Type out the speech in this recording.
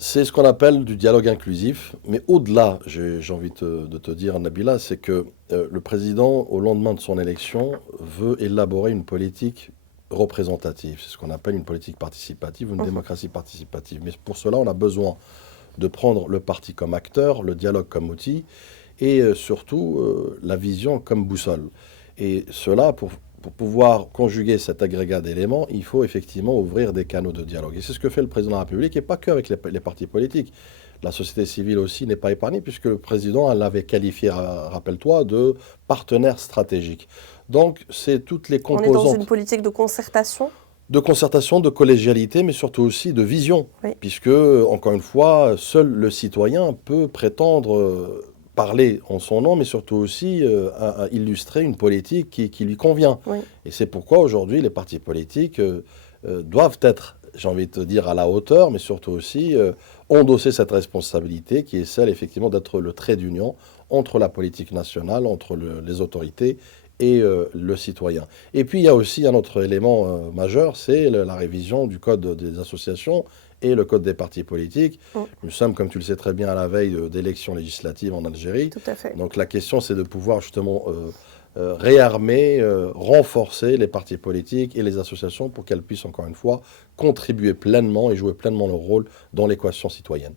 C'est ce qu'on appelle du dialogue inclusif, mais au-delà, j'ai envie de te dire, Nabila, c'est que le président, au lendemain de son élection, veut élaborer une politique représentative. C'est ce qu'on appelle une politique participative, une Mhm. démocratie participative. Mais pour cela, on a besoin de prendre le parti comme acteur, le dialogue comme outil, et surtout la vision comme boussole. Et cela, pour pouvoir conjuguer cet agrégat d'éléments, il faut effectivement ouvrir des canaux de dialogue. Et c'est ce que fait le président de la République, et pas que avec les partis politiques. La société civile aussi n'est pas épargnée, puisque le président l'avait qualifié, rappelle-toi, de partenaire stratégique. Donc, c'est toutes les On est dans une composantes politique de concertation. de concertation, de collégialité, mais surtout aussi de vision, Oui, puisque, encore une fois, seul le citoyen peut prétendre parler en son nom, mais surtout aussi à illustrer une politique qui lui convient. oui. Et c'est pourquoi aujourd'hui les partis politiques doivent être, j'ai envie de te dire, à la hauteur, mais surtout aussi endosser cette responsabilité qui est celle effectivement d'être le trait d'union entre la politique nationale, entre les autorités et le citoyen. Et puis il y a aussi un autre élément majeur, c'est la révision du code des associations et le code des partis politiques. Mm. Nous sommes, comme tu le sais très bien, à la veille d'élections législatives en Algérie. Tout à fait. Donc la question, c'est de pouvoir justement réarmer, renforcer les partis politiques et les associations pour qu'elles puissent, encore une fois, contribuer pleinement et jouer pleinement leur rôle dans l'équation citoyenne.